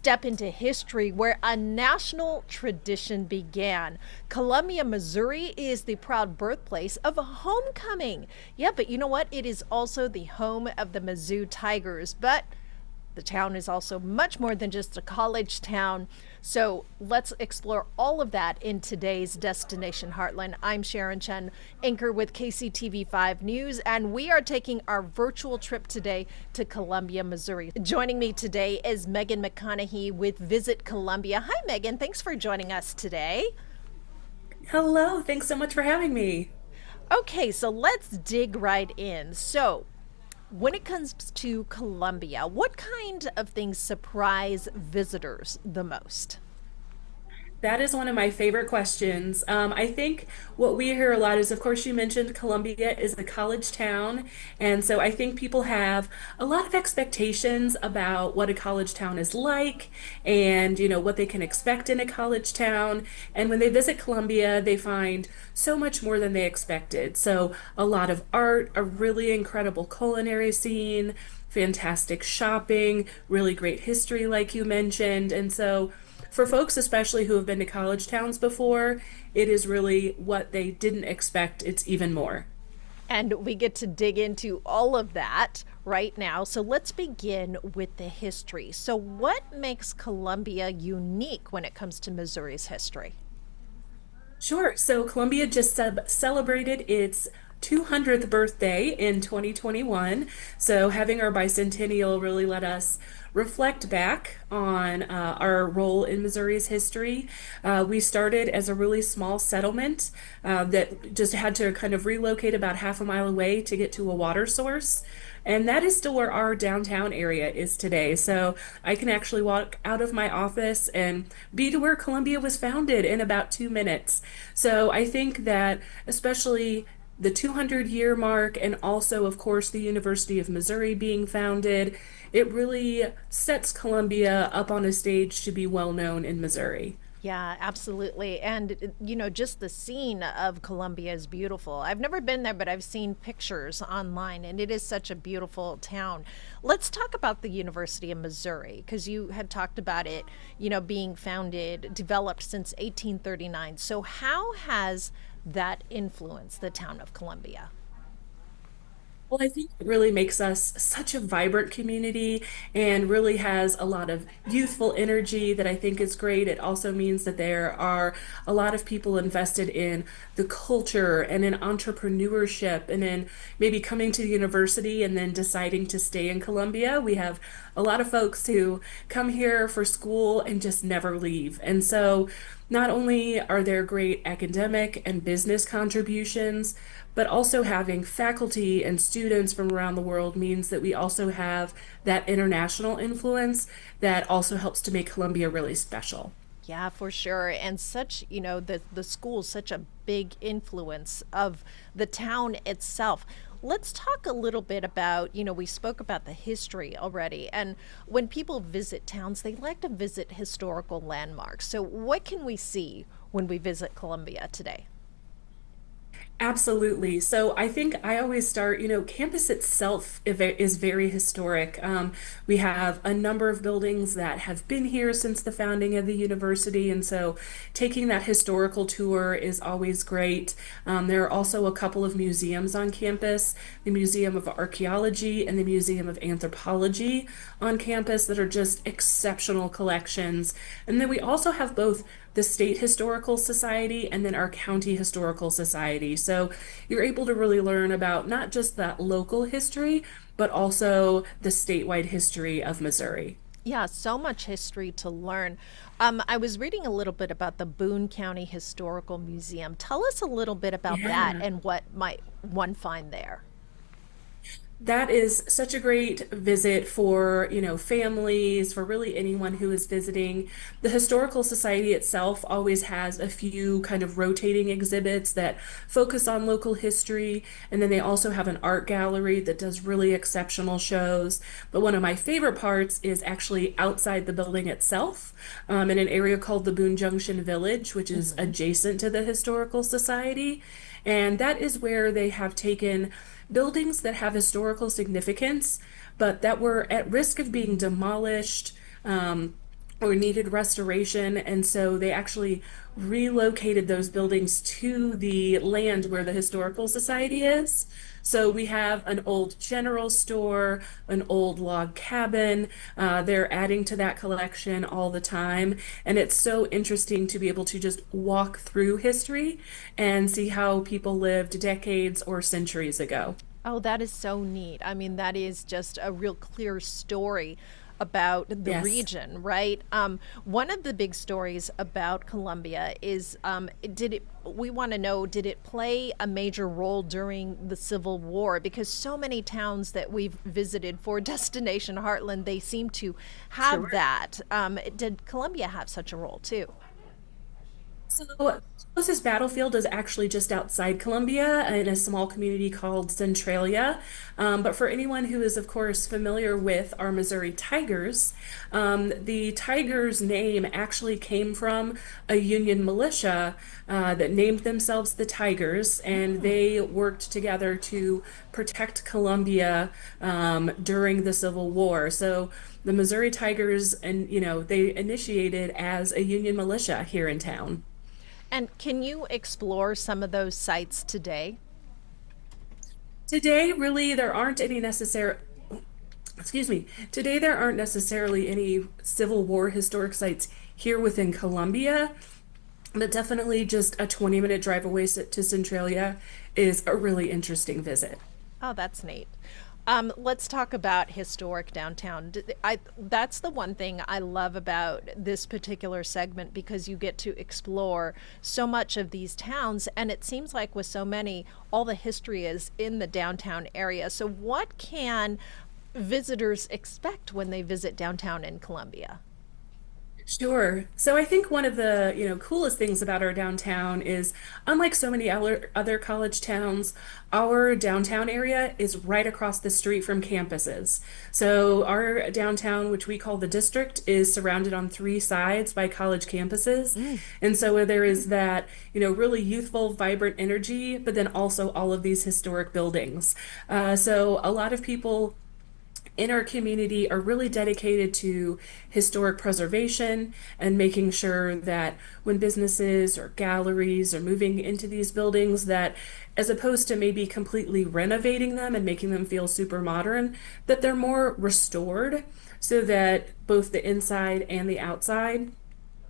step into history where a national tradition began. Columbia, Missouri is the proud birthplace of homecoming. Yeah, but you know what? It is also the home of the Mizzou Tigers. But the town is also much more than just a college town. So let's explore all of that in today's Destination Heartland. I'm Sharon Chen, anchor with KCTV5 News, and we are taking our virtual trip today to Columbia, Missouri. Joining me today is Megan McConaughey with Visit Columbia. Hi, Megan. Thanks for joining us today. Hello, thanks so much for having me. Okay, so let's dig right in. So, when it comes to Columbia, what kind of things surprise visitors the most? That is one of my favorite questions. I think what we hear a lot is, of course, you mentioned Columbia is a college town. And so I think people have a lot of expectations about what a college town is like and, what they can expect in a college town. And when they visit Columbia, they find so much more than they expected. So a lot of art, a really incredible culinary scene, fantastic shopping, really great history, like you mentioned. And so for folks, especially who have been to college towns before, it is really what they didn't expect. It's even more. And we get to dig into all of that right now. So let's begin with the history. So, what makes Columbia unique when it comes to Missouri's history? Sure. So Columbia just celebrated its 200th birthday in 2021. So having our bicentennial really let us reflect back on our role in Missouri's history. We started as a really small settlement that just had to kind of relocate about half a mile away to get to a water source. And that is still where our downtown area is today. So I can actually walk out of my office and be to where Columbia was founded in about 2 minutes. So I think that especially the 200-year mark and also, of course, the University of Missouri being founded, it really sets Columbia up on a stage to be well known in Missouri. Yeah, absolutely. And, just the scene of Columbia is beautiful. I've never been there, but I've seen pictures online, and it is such a beautiful town. Let's talk about the University of Missouri, because you had talked about it, being founded, developed since 1839. So, how has that influenced the town of Columbia? Well, I think it really makes us such a vibrant community and really has a lot of youthful energy that I think is great. It also means that there are a lot of people invested in the culture and in entrepreneurship and in maybe coming to the university and then deciding to stay in Columbia. We have a lot of folks who come here for school and just never leave. And so not only are there great academic and business contributions, but also having faculty and students from around the world means that we also have that international influence that also helps to make Columbia really special. Yeah, for sure. And such, the school is such a big influence of the town itself. Let's talk a little bit about, we spoke about the history already. And when people visit towns, they like to visit historical landmarks. So, what can we see when we visit Columbia today? Absolutely. So I think I always start, campus itself is very historic. We have a number of buildings that have been here since the founding of the university. And so taking that historical tour is always great. There are also a couple of museums on campus, the Museum of Archaeology and the Museum of Anthropology on campus that are just exceptional collections. And then we also have both the State Historical Society and then our County Historical Society. So you're able to really learn about not just that local history, but also the statewide history of Missouri. Yeah, so much history to learn. I was reading a little bit about the Boone County Historical Museum. Tell us a little bit about that Yeah. and what might one find there. That is such a great visit for, families, for really anyone who is visiting. The Historical Society itself always has a few kind of rotating exhibits that focus on local history. And then they also have an art gallery that does really exceptional shows. But one of my favorite parts is actually outside the building itself, in an area called the Boone Junction Village, which is Hmm. adjacent to the Historical Society. And that is where they have taken buildings that have historical significance, but that were at risk of being demolished, or needed restoration. And so they actually relocated those buildings to the land where the Historical Society is. So we have an old general store, an old log cabin. They're adding to that collection all the time. And it's so interesting to be able to just walk through history and see how people lived decades or centuries ago. Oh, that is so neat. I mean, that is just a real clear story about the Yes. region, right? One of the big stories about Colombia is, did it, we want to know, did it play a major role during the Civil War? Because so many towns that we've visited for Destination Heartland, they seem to have Sure. that. Did Colombia have such a role too? So, the closest battlefield is actually just outside Columbia in a small community called Centralia. But for anyone who is, of course, familiar with our Missouri Tigers, the Tigers name actually came from a Union militia that named themselves the Tigers, and Mm. they worked together to protect Columbia during the Civil War. So, the Missouri Tigers, and they initiated as a Union militia here in town. And can you explore some of those sites today? Today, really, there aren't any necessary, excuse me, today there aren't necessarily any Civil War historic sites here within Columbia, but definitely just a 20-minute drive away to Centralia is a really interesting visit. Oh, that's neat. Let's talk about historic downtown. That's the one thing I love about this particular segment because you get to explore so much of these towns, and it seems like with so many, all the history is in the downtown area. So, what can visitors expect when they visit downtown in Columbia? Sure. So I think one of the, coolest things about our downtown is unlike so many other college towns, our downtown area is right across the street from campuses. So our downtown, which we call the district, is surrounded on three sides by college campuses. Mm. And so there is that, really youthful, vibrant energy, but then also all of these historic buildings. So a lot of people in our community are really dedicated to historic preservation and making sure that when businesses or galleries are moving into these buildings that as opposed to maybe completely renovating them and making them feel super modern, that they're more restored so that both the inside and the outside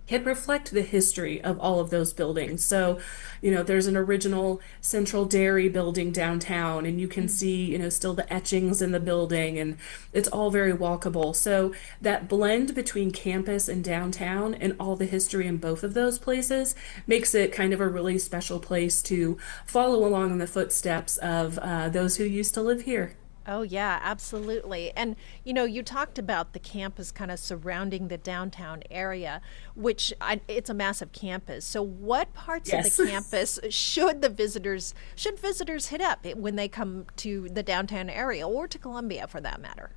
can reflect the history of all of those buildings. So, there's an original Central Dairy building downtown, and you can see, still the etchings in the building, and it's all very walkable. So, that blend between campus and downtown and all the history in both of those places makes it kind of a really special place to follow along in the footsteps of those who used to live here. Oh, yeah, absolutely. And, you talked about the campus kind of surrounding the downtown area, which it's a massive campus. So, what parts of the Yes. campus should visitors hit up when they come to the downtown area or to Columbia for that matter?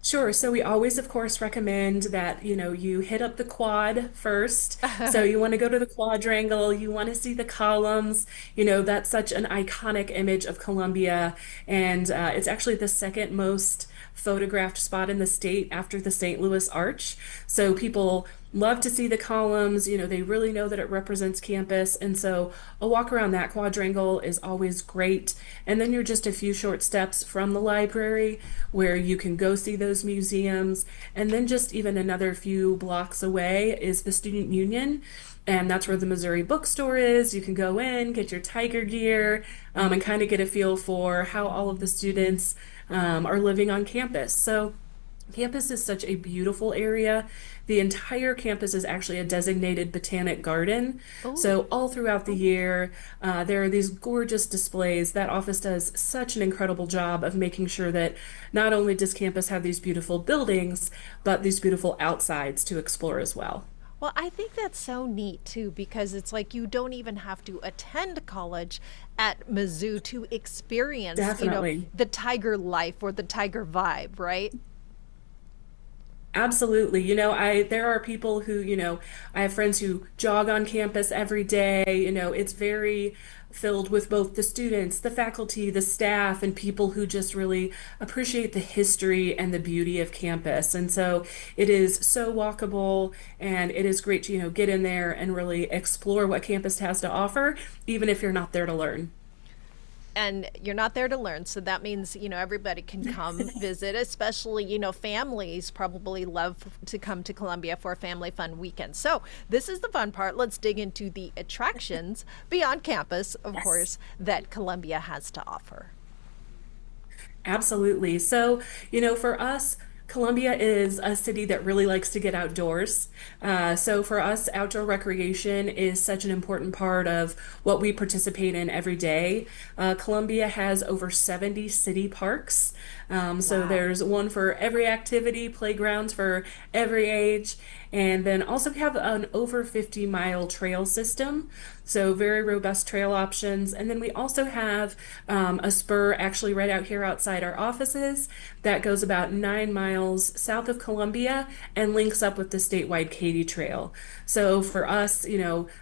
Sure. So we always, of course, recommend that, you hit up the quad first. So you want to go to the quadrangle, you want to see the columns. That's such an iconic image of Columbia. And it's actually the second most photographed spot in the state after the St. Louis Arch. So people love to see the columns. They really know that it represents campus. And so a walk around that quadrangle is always great. And then you're just a few short steps from the library where you can go see those museums. And then just even another few blocks away is the Student Union. And that's where the Missouri bookstore is. You can go in, get your Tiger gear, and kind of get a feel for how all of the students are living on campus. So campus is such a beautiful area. The entire campus is actually a designated botanic garden. Oh, So, all throughout the year, there are these gorgeous displays. That office does such an incredible job of making sure that not only does campus have these beautiful buildings, but these beautiful outsides to explore as well. well, I think that's so neat too because it's like you don't even have to attend college at Mizzou to experience, Definitely. the tiger life or the tiger vibe, right? Absolutely. There are people who, I have friends who jog on campus every day. It's very filled with both the students, the faculty, the staff, and people who just really appreciate the history and the beauty of campus. And so it is so walkable, and it is great to, get in there and really explore what campus has to offer, even if you're not there to learn. And you're not there to learn, so that means everybody can come visit, especially families probably love to come to Columbia for a family fun weekend. So this is the fun part. Let's dig into the attractions beyond campus, of Yes. course, that Columbia has to offer. Absolutely. So, for us, Columbia is a city that really likes to get outdoors. So, for us, outdoor recreation is such an important part of what we participate in every day. Columbia has over 70 city parks. So, Wow. there's one for every activity, playgrounds for every age. And then also we have an over 50-mile trail system, so very robust trail options. And then we also have a spur actually right out here outside our offices that goes about 9 miles south of Columbia and links up with the statewide Katy Trail. So for us,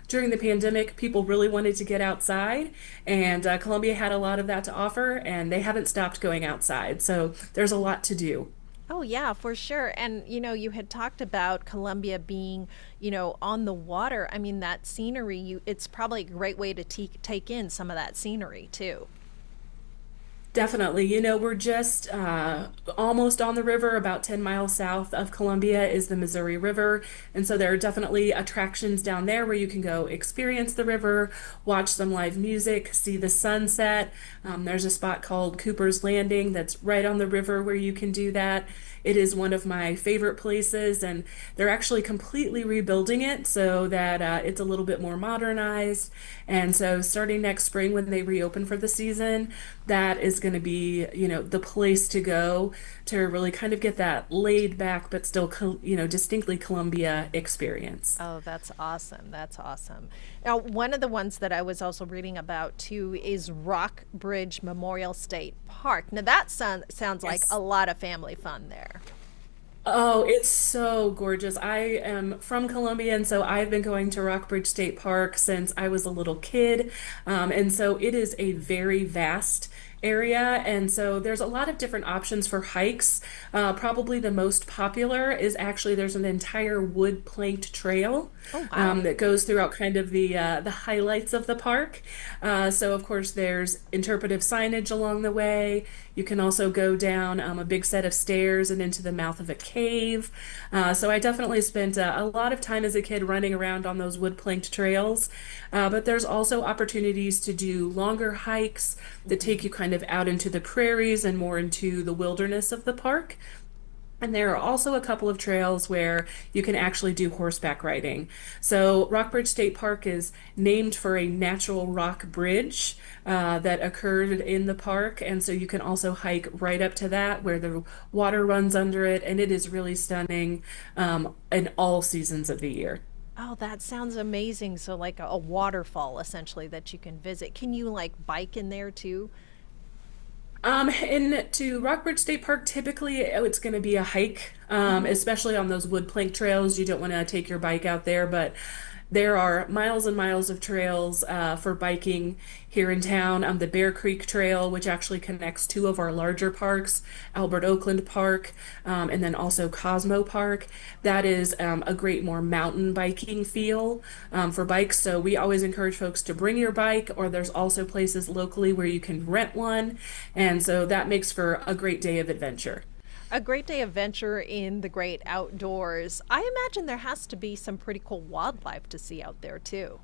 during the pandemic, people really wanted to get outside, and Columbia had a lot of that to offer, and they haven't stopped going outside. So there's a lot to do. Oh yeah, for sure. And you had talked about Columbia being, on the water. I mean, that scenery, it's probably a great way to take in some of that scenery too. Definitely. We're just almost on the river, about 10 miles south of Columbia is the Missouri River. And so there are definitely attractions down there where you can go experience the river, watch some live music, see the sunset. There's a spot called Cooper's Landing that's right on the river where you can do that. It is one of my favorite places, and they're actually completely rebuilding it so that it's a little bit more modernized. And so, starting next spring when they reopen for the season, that is going to be, the place to go to really kind of get that laid back but still, distinctly Columbia experience. Oh, that's awesome. That's awesome. Now, one of the ones that I was also reading about too is Rock Bridge Memorial State Park. Now, that sounds like Yes. a lot of family fun there. Oh, it's so gorgeous. I am from Columbia, and so I've been going to Rockbridge State Park since I was a little kid. And so it is a very vast area. And so there's a lot of different options for hikes. Probably the most popular is actually there's an entire wood planked trail Oh, wow. that goes throughout kind of the highlights of the park. So of course there's interpretive signage along the way. You can also go down a big set of stairs and into the mouth of a cave. So I definitely spent a lot of time as a kid running around on those wood planked trails. But there's also opportunities to do longer hikes that take you kind of out into the prairies and more into the wilderness of the park. And there are also a couple of trails where you can actually do horseback riding. So, Rockbridge State Park is named for a natural rock bridge that occurred in the park. And so, you can also hike right up to that where the water runs under it. And it is really stunning in all seasons of the year. Oh, that sounds amazing. So, like a waterfall essentially that you can visit. Can you like bike in there too? And to Rockbridge State Park, typically it's going to be a hike, Hmm. especially on those wood plank trails. You don't want to take your bike out there, but there are miles and miles of trails for biking here in town. The Bear Creek Trail, which actually connects two of our larger parks, Albert Oakland Park, and then also Cosmo Park. That is a great, more mountain biking feel for bikes. So we always encourage folks to bring your bike, or there's also places locally where you can rent one. And so that makes for a great day of adventure. A great day of venture in the great outdoors. I imagine there has to be some pretty cool wildlife to see out there too.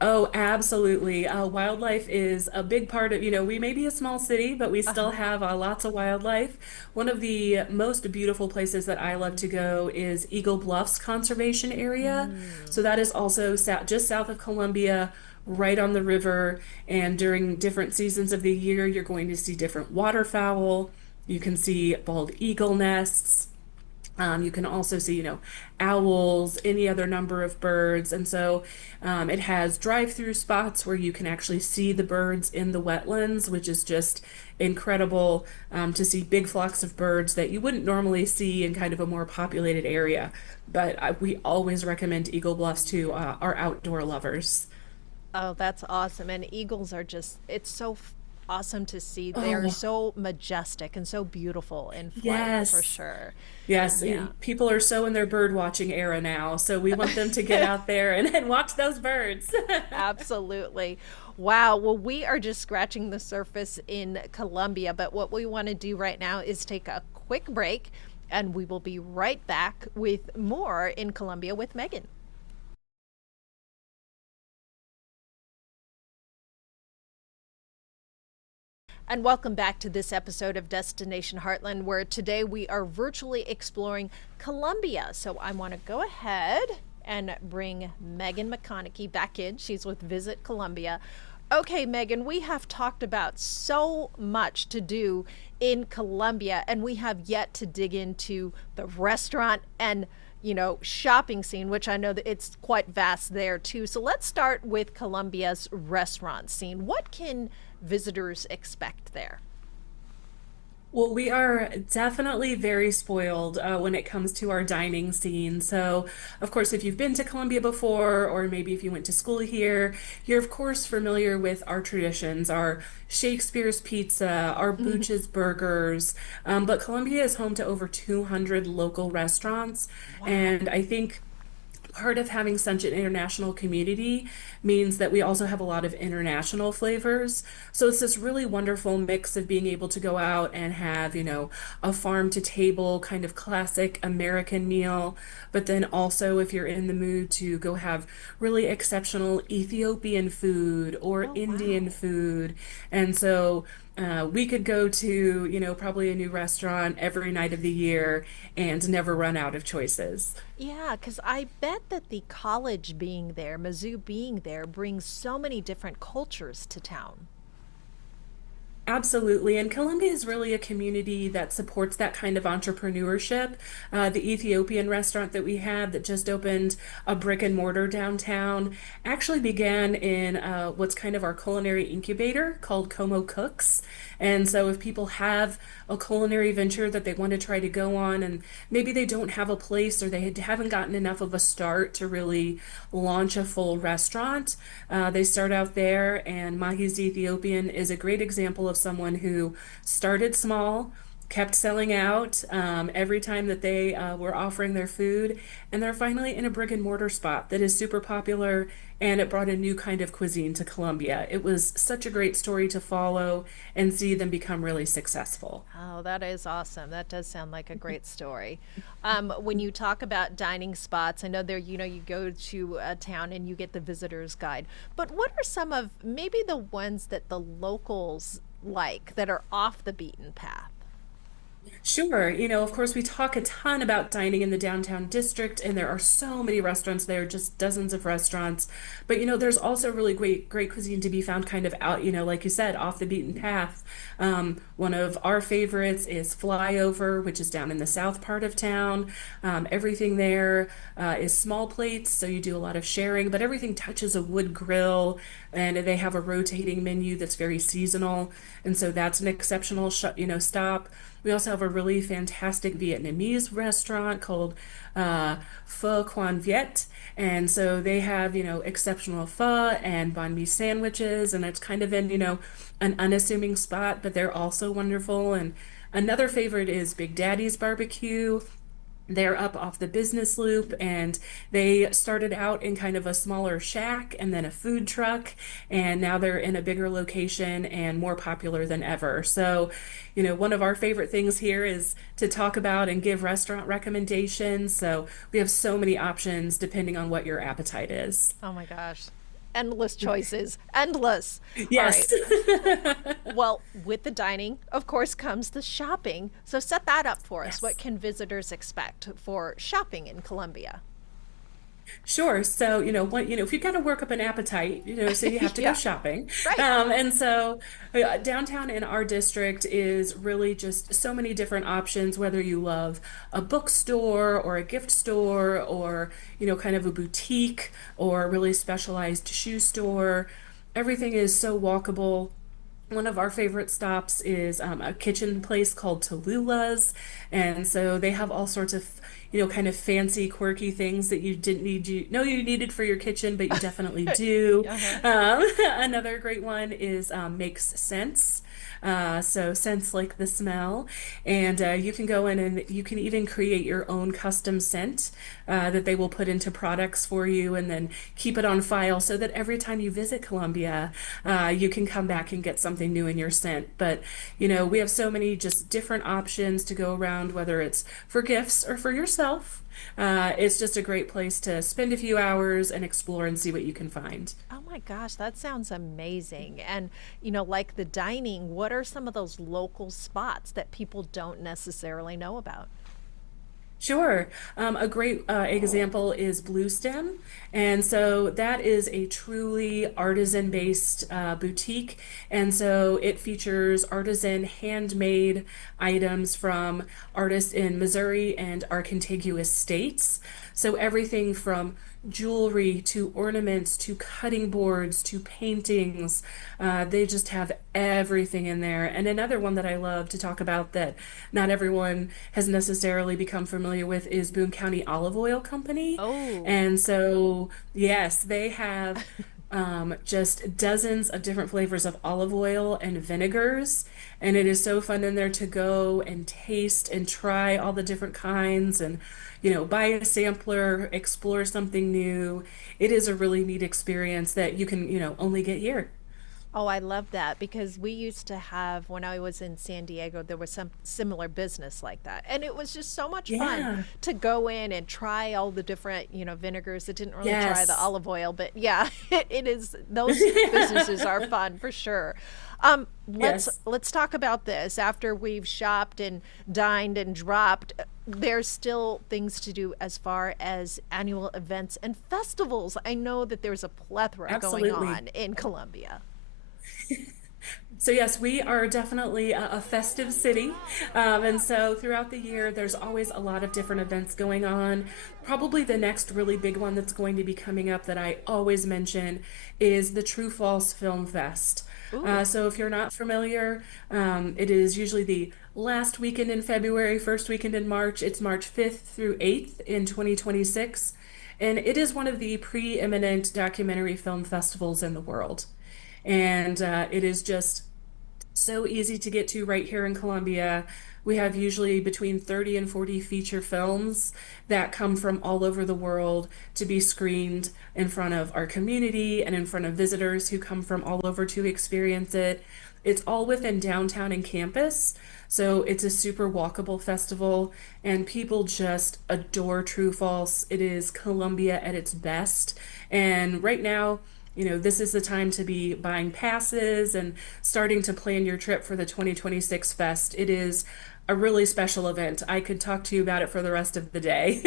Oh, absolutely. Wildlife is a big part of, we may be a small city, but we Uh still huh. have lots of wildlife. One of the most beautiful places that I love to go is Eagle Bluffs Conservation Area. Mm. So that is also just south of Columbia, right on the river. And during different seasons of the year, you're going to see different waterfowl. You can see bald eagle nests. You can also see, owls, any other number of birds. And so it has drive-through spots where you can actually see the birds in the wetlands, which is just incredible to see big flocks of birds that you wouldn't normally see in kind of a more populated area. But we always recommend Eagle Bluffs to our outdoor lovers. Oh, that's awesome. And eagles are just, it's so awesome to see. They are Oh, so majestic and so beautiful in flight for yes. sure. Yes, Yeah. people are so in their bird watching era now, so we want them to get out there and watch those birds. Absolutely. Wow. Well, we are just scratching the surface in Colombia, but what we want to do right now is take a quick break, and we will be right back with more in Colombia with Megan. And welcome back to this episode of Destination Heartland, where today we are virtually exploring Colombia. So I want to go ahead and bring Megan McConaughey back in. She's with Visit Colombia. Okay, Megan, we have talked about so much to do in Colombia, and we have yet to dig into the restaurant and shopping scene, which I know that it's quite vast there too. So let's start with Colombia's restaurant scene. What can visitors expect there? Well, we are definitely very spoiled when it comes to our dining scene. So, of course, if you've been to Colombia before, or maybe if you went to school here, you're of course familiar with our traditions, our Shakespeare's pizza, our Booch's burgers. But Colombia is home to over 200 local restaurants. Wow. And I think part of having such an international community means that we also have a lot of international flavors. So it's this really wonderful mix of being able to go out and have, a farm to table kind of classic American meal, but then also if you're in the mood to go have really exceptional Ethiopian food or Oh, Indian wow. food. And so we could go to, probably a new restaurant every night of the year and never run out of choices. Yeah, because I bet that the college being there, Mizzou being there, brings so many different cultures to town. Absolutely. And Colombia is really a community that supports that kind of entrepreneurship. The Ethiopian restaurant that we have that just opened a brick and mortar downtown actually began in what's kind of our culinary incubator called Como Cooks. And so if people have a culinary venture that they want to try to go on and maybe they don't have a place or they haven't gotten enough of a start to really launch a full restaurant, they start out there, and Mahi's Ethiopian is a great example of someone who started small, kept selling out every time that they were offering their food, and they're finally in a brick and mortar spot that is super popular, and it brought a new kind of cuisine to Colombia. It was such a great story to follow and see them become really successful. Oh, that is awesome. That does sound like a great story. When you talk about dining spots, I know there, you go to a town and you get the visitor's guide. But what are some of maybe the ones that the locals like that are off the beaten path? Sure. Of course, we talk a ton about dining in the downtown district, and there are so many restaurants there, just dozens of restaurants. But, there's also really great cuisine to be found kind of out, like you said, off the beaten path. One of our favorites is Flyover, which is down in the south part of town. Everything there is small plates, so you do a lot of sharing, but everything touches a wood grill, and they have a rotating menu that's very seasonal. And so that's an exceptional, stop. We also have a really fantastic Vietnamese restaurant called Pho Quan Viet. And so they have, exceptional pho and banh mi sandwiches. And it's kind of in, an unassuming spot, but they're also wonderful. And another favorite is Big Daddy's Barbecue. They're up off the business loop, and they started out in kind of a smaller shack and then a food truck, and now they're in a bigger location and more popular than ever. So, one of our favorite things here is to talk about and give restaurant recommendations. So we have so many options depending on what your appetite is. Oh my gosh. Endless choices. Endless. All right. Yes. Well, with the dining, of course, comes the shopping. So set that up for us. What Yes. can visitors expect for shopping in Colombia? Sure. So, if you've got to work up an appetite, so you have to go Yeah, shopping. right. And so downtown in our district is really just so many different options, whether you love a bookstore or a gift store or, kind of a boutique or a really specialized shoe store. Everything is so walkable One of our favorite stops is a kitchen place called Tallulah's. And so they have all sorts of, kind of fancy, quirky things that you didn't need you know you needed for your kitchen, but you definitely do. Uh-huh. Another great one is Makes Sense. So scents like the smell, and you can go in and you can even create your own custom scent that they will put into products for you, and then keep it on file so that every time you visit Colombia, you can come back and get something new in your scent. But we have so many just different options to go around, whether it's for gifts or for yourself. It's just a great place to spend a few hours and explore and see what you can find. Oh my gosh, that sounds amazing. And, like the dining, what are some of those local spots that people don't necessarily know about? Sure. A great example is Blue Stem. And so that is a truly artisan-based boutique. And so it features artisan handmade items from artists in Missouri and our contiguous states. So everything from jewelry to ornaments to cutting boards to paintings. They just have everything in there. And another one that I love to talk about that not everyone has necessarily become familiar with is Boone County Olive Oil Company. Oh, And so, yes, they have just dozens of different flavors of olive oil and vinegars. And it is so fun in there to go and taste and try all the different kinds and, buy a sampler, explore something new. It is a really neat experience that you can, only get here. oh, I love that because we used to have, when I was in San Diego, there was some similar business like that. And it was just so much fun Yeah. to go in and try all the different, vinegars. It didn't really try the Yes. olive oil, but yeah, it is, those businesses are fun for sure. Let's Yes. let's talk about this. After we've shopped and dined and dropped, there's still things to do as far as annual events and festivals. I know that there's a plethora going Absolutely. on in Colombia. So yes, we are definitely a festive city. And so throughout the year, there's always a lot of different events going on. Probably the next really big one that's going to be coming up that I always mention is the True False Film Fest. Ooh. So if you're not familiar, it is usually the last weekend in February, first weekend in March. It's March 5th through 8th in 2026. And it is one of the preeminent documentary film festivals in the world. And it is just so easy to get to right here in Columbia. We have usually between 30 and 40 feature films that come from all over the world to be screened in front of our community and in front of visitors who come from all over to experience it. It's all within downtown and campus. So it's a super walkable festival, and people just adore True False. It is Columbia at its best. And right now, this is the time to be buying passes and starting to plan your trip for the 2026 Fest. It is a really special event. I could talk to you about it for the rest of the day.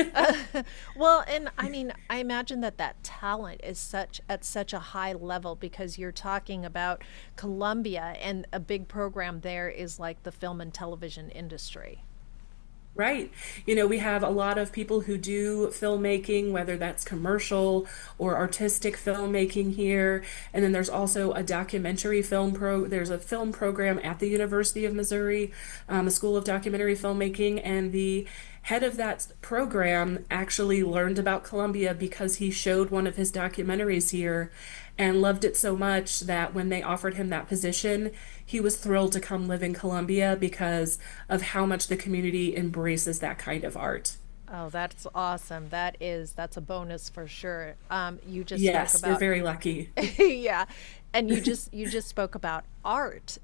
Well, and I mean, I imagine that that talent is such at such a high level because you're talking about Colombia, and a big program there is like the film and television industry. Right. We have a lot of people who do filmmaking, whether that's commercial or artistic filmmaking here. And then there's also a there's a film program at the University of Missouri, the School of Documentary Filmmaking. And the head of that program actually learned about Columbia because he showed one of his documentaries here and loved it so much that when they offered him that position, he was thrilled to come live in Columbia because of how much the community embraces that kind of art. Oh, that's awesome. That's a bonus for sure. You just spoke Yes, we're about very lucky. yeah, and you just spoke about art.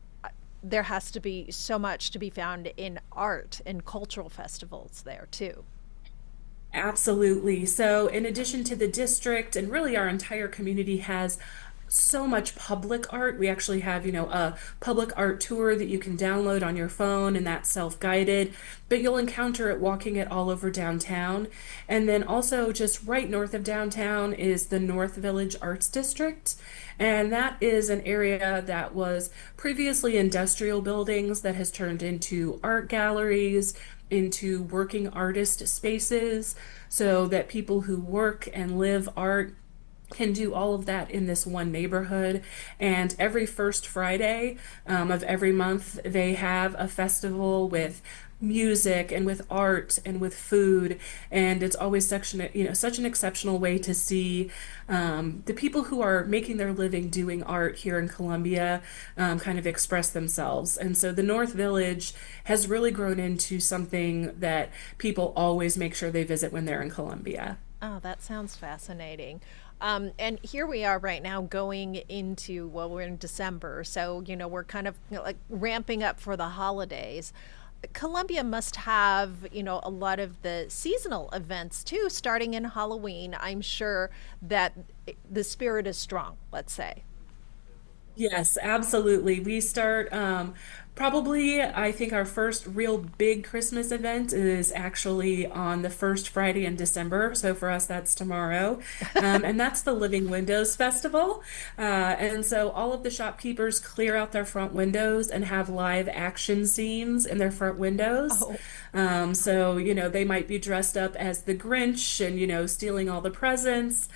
There has to be so much to be found in art and cultural festivals there too. Absolutely. So, in addition to the district, and really our entire community has so much public art. We actually have, a public art tour that you can download on your phone, and that's self-guided, but you'll encounter it walking it all over downtown. And then also just right north of downtown is the North Village Arts District. And that is an area that was previously industrial buildings that has turned into art galleries, into working artist spaces, so that people who work and live art can do all of that in this one neighborhood. And every first Friday of every month, they have a festival with music and with art and with food. And it's always such an exceptional way to see the people who are making their living doing art here in Columbia kind of express themselves. And so the North Village has really grown into something that people always make sure they visit when they're in Columbia. Oh, that sounds fascinating. And here we are right now going into, well, we're in December, so, we're kind of like ramping up for the holidays. Columbia must have, a lot of the seasonal events too, starting in Halloween. I'm sure that the spirit is strong, let's say. Yes, absolutely. We start probably, I think our first real big Christmas event is actually on the first Friday in December. So for us, that's tomorrow. And that's the Living Windows Festival. And so all of the shopkeepers clear out their front windows and have live action scenes in their front windows. Oh, So, they might be dressed up as the Grinch and, stealing all the presents.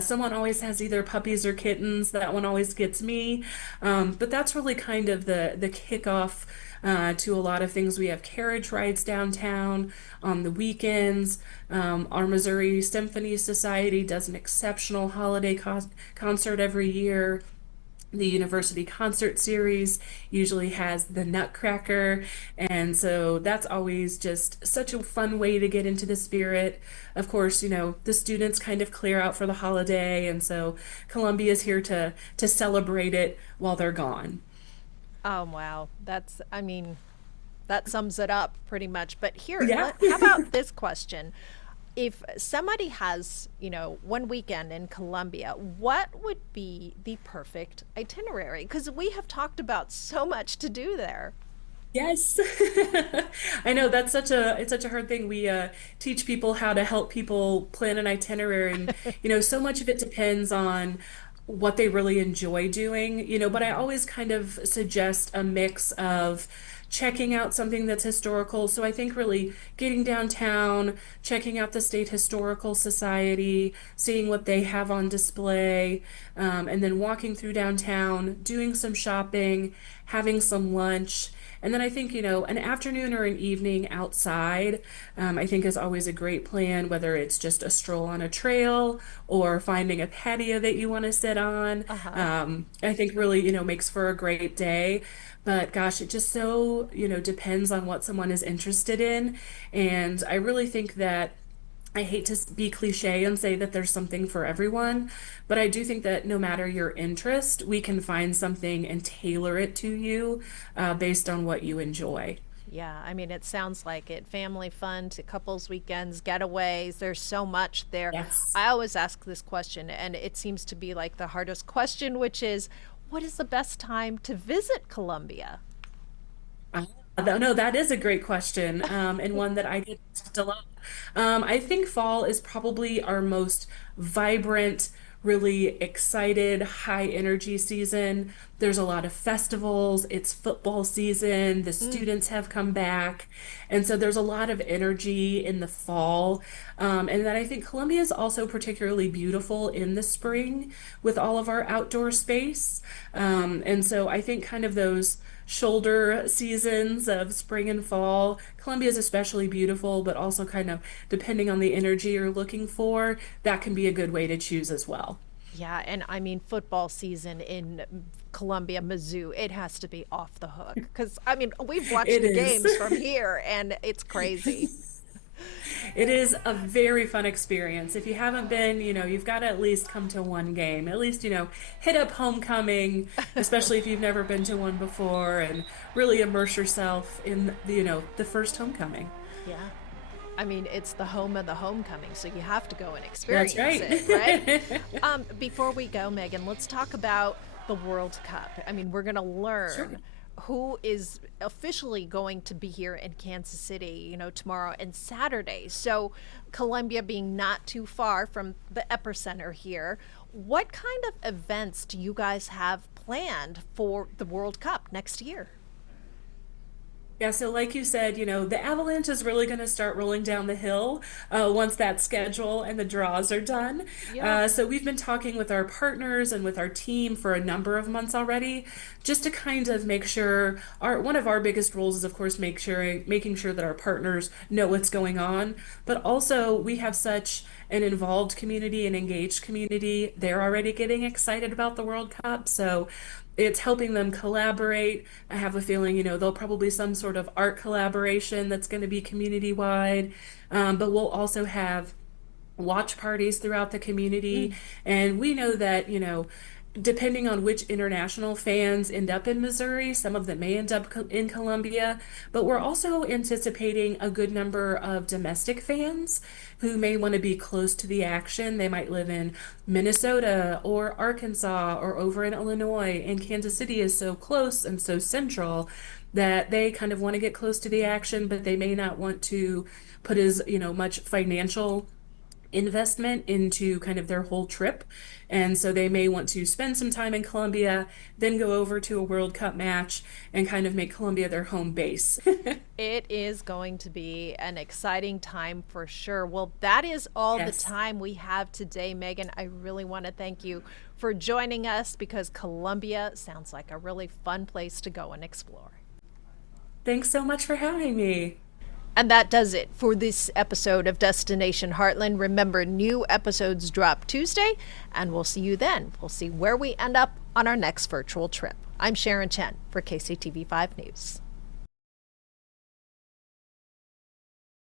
Someone always has either puppies or kittens. That one always gets me. But that's really kind of the kickoff to a lot of things. We have carriage rides downtown on the weekends. Our Missouri Symphony Society does an exceptional holiday concert every year. The University Concert Series usually has the Nutcracker, and so that's always just such a fun way to get into the spirit. Of course, the students kind of clear out for the holiday, and so Columbia is here to celebrate it while they're gone. oh, wow. I mean, that sums it up pretty much. But here, Yeah. how about this question? If somebody has, one weekend in Columbia, what would be the perfect itinerary? Because we have talked about so much to do there. Yes. I know that's such a hard thing. We teach people how to help people plan an itinerary, and so much of it depends on what they really enjoy doing, but I Mhm. always kind of suggest a mix of checking out something that's historical. So I think really getting downtown, checking out the State Historical Society, seeing what they have on display, and then walking through downtown, doing some shopping, having some lunch. And then I think, an afternoon or an evening outside, I think is always a great plan, whether it's just a stroll on a trail or finding a patio that you want to sit on. Uh-huh. I think really, makes for a great day. But gosh, it just so, depends on what someone is interested in. And I really think that I hate to be cliche and say that there's something for everyone, but I do think that no matter your interest, we can find something and tailor it to you based on what you enjoy. Yeah, I mean, it sounds like it. Family fun to couples weekends, getaways. There's so much there. Yes. I always ask this question, and it seems to be like the hardest question, which is, what is the best time to visit Columbia? No, that is a great question, and one that I get asked a lot. I think fall is probably our most vibrant, really excited, high energy season. There's a lot of festivals. It's football season. The Mm. students have come back. And so there's a lot of energy in the fall. And then I think Columbia is also particularly beautiful in the spring with all of our outdoor space. And so I think kind of those shoulder seasons of spring and fall. Columbia is especially beautiful, but also kind of depending on the energy you're looking for, that can be a good way to choose as well. Yeah, and I mean, football season in Columbia, Mizzou, it has to be off the hook. Because, I mean, we've watched It the is. games from here, and it's crazy. It is a very fun experience. If you haven't been, you've got to at least come to one game. At least, hit up homecoming, especially if you've never been to one before, and really immerse yourself in the first homecoming. Yeah. I mean, it's the home of the homecoming, so you have to go and That's experience right. it, right? Before we go, Megan, let's talk about the World Cup. I mean, we're going to Sure. learn who is officially going to be here in Kansas City, tomorrow and Saturday. So, Columbia being not too far from the epicenter here, what kind of events do you guys have planned for the World Cup next year? Yeah, so like you said, the avalanche is really going to start rolling down the hill once that schedule and the draws are done. Yeah. So we've been talking with our partners and with our team for a number of months already, just to kind of make sure one of our biggest roles is of course making sure that our partners know what's going on, but also we have such an involved community and engaged community. They're already getting excited about the World Cup, so it's helping them collaborate. I have a feeling, there'll probably some sort of art collaboration that's going to be community wide. But we'll also have watch parties throughout the community. Mm. And we know that, depending on which international fans end up in Missouri, some of them may end up in Columbia, but we're also anticipating a good number of domestic fans who may want to be close to the action. They might live in Minnesota or Arkansas or over in Illinois, and Kansas City is so close and so central that they kind of want to get close to the action, but they may not want to put as, much financial investment into kind of their whole trip. And so they may want to spend some time in Columbia, then go over to a World Cup match and kind of make Columbia their home base. It is going to be an exciting time for sure. Well, that is all the Yes. time we have today, Megan. I really want to thank you for joining us because Columbia sounds like a really fun place to go and explore. Thanks so much for having me. And that does it for this episode of Destination Heartland. Remember, new episodes drop Tuesday, and we'll see you then. We'll see where we end up on our next virtual trip. I'm Sharon Chen for KCTV 5 News.